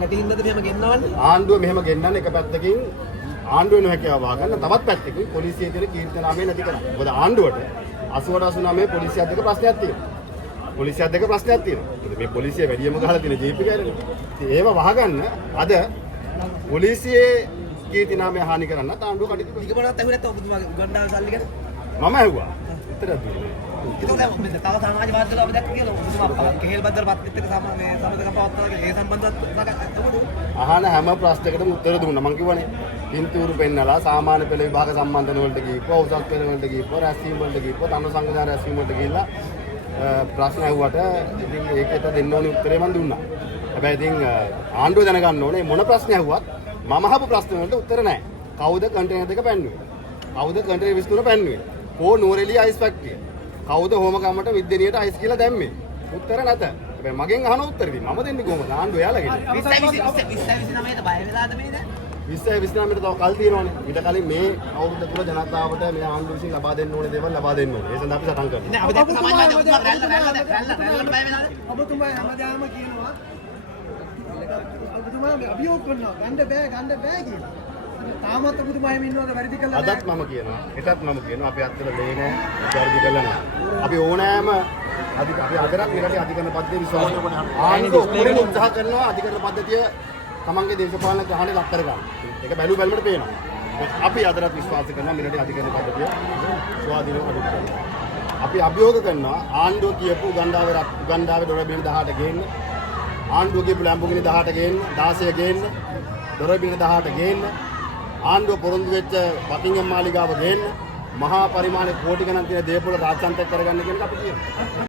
හැටින්ද මෙහෙම ගෙන්නවන්නේ? ආණ්ඩුව මෙහෙම ගෙන්නන්නේ එක පැත්තකින් ආණ්ඩුව වෙන හැකියාව වහගන්න තවත් පැත්තකින් පොලිසිය තියෙන කීර්තනාමය නැති කරන්න. මොකද ආණ්ඩුවට 88 89 පොලිසියත් එක්ක ප්‍රශ්නයක් තියෙනවා. පොලිසියත් එක්ක ප්‍රශ්නයක් තියෙනවා. මේ පොලිසිය වැඩියම ගහලා තියෙන ජීප් එකනේ. ඉතින් ඒව වහගන්න අද පොලිසියේ කීර්තිනාමය හානි කරන්න ආණ්ඩුව කටයුතු කරනවා. ඊකමනත් ඇහුවේ නැත්නම් ඔබතුමාගේ උගන්ඩාල් සල්ලි ගැන? මම ඇහුවා. උත්තරයක් දුන්නේ. ඒක දැන් තව සමාජ මාධ්‍යවල අපි දැක්ක කියලා ඔබතුමා කෙහෙල් බද්දර පත්‍රිත් එක්ක සමගකම් පවත්වලා ඒ සම්බන්ධවත් අහන හැම ප්‍රශ්නයකටම උත්තර දුන්නා. මම කිව්වනේ පින්තූරු පෙන්නලා සාමාන්‍ය පෙළ විභාග සම්බන්ධන වලට ගිහිපුවා, උසස් පෙළ වලට ගිහිපුවා, රැස්වීම වලට ගිහිපුවා, තනු සංවිධාන රැස්වීම වලට ගිහිල්ලා ප්‍රශ්න ඇහුවට ඉතින් ඒකට දෙන්න ඕනේ උත්තරේ මම දුන්නා. හැබැයි ඉතින් ආණ්ඩුව දැනගන්න ඕනේ මොන ප්‍රශ්න ඇහුවත් මම අහපු ප්‍රශ්න වලට උත්තර නැහැ. කවුද කන්ටේනර් දෙක පැන්නුවේ? කවුද කන්ටේනර් 23 පැන්නුවේ? කෝ නුවරඑළිය අයිස් ෆැක්ටරිය? කවුද හෝමගමට විද්‍යානියට අයිස් කියලා දැම්මේ? උත්තර නැත. හැබැයි මගෙන් අහන උත්තර ඉතින් මම දෙන්නේ කොහමද? ආණ්ඩුව එයාලගෙන. 2029ට බය වෙලාද මේද? 2029ට තව කල් තියෙනවානේ. ඊට කලින් මේ අවුරුද්ද තුල ජනතාවට මේ ආණ්ඩුව විසින් ලබා දෙන්න ඕනේ දේවල් ලබා දෙන්න ඕනේ. ඒ සඳහා අපි සටන් කරනවා. නෑ අපි දැක්ක සමාජ මාධ්‍යවල රැල්ලට බය වෙලාද? ඔබතුමා හැමදාම කියනවා ඔබතුමා මේ අභියෝග කරනවා ගන්න බෑ කියලා. තාමත් ඔබතුමා එහෙම ඉන්නවද වැඩි කළා අදත් මම කියනවා. හෙටත් මම කියනවා අපි අත්තර ලේ නෑ. වැඩි කළා නෑ. අපි ඕනෑම අපි අදරක් මෙරටේ අධිකරණ පද්ධතිය විශ්වාස කරනවා. ආණ්ඩුව උපරිම උත්සාහ කරනවා අධිකරණ පද්ධතිය තමන්ගේ දේශපාලන ග්‍රහණය ලක් කරගන්න. ඒක බැලුමට පේනවා. අපි අදරත් විශ්වාස කරනවා මෙරටේ අධිකරණ පද්ධතිය ස්වාධීනව කටයුතු කරනවා. අපි අභියෝග කරනවා ආණ්ඩුව කියපු උගන්ඩාවේ ඩොලර් බිලියන 18 ගේන්න. ආණ්ඩුව කියපු ලැම්බෝගිනි 18 ගේන්න, 16 ගේන්න, ඩොලර් බිලියන 18 ගේන්න. ආණ්ඩුව පොරොන්දු වෙච්ච බකින්ගම් මාලිගාව ගේන්න. මහා පරිමාණ කෝටි ගණන් තියෙන දේපොළ රාජ්‍යන්තයක් කරගන්න කියන එක අපි කියනවා.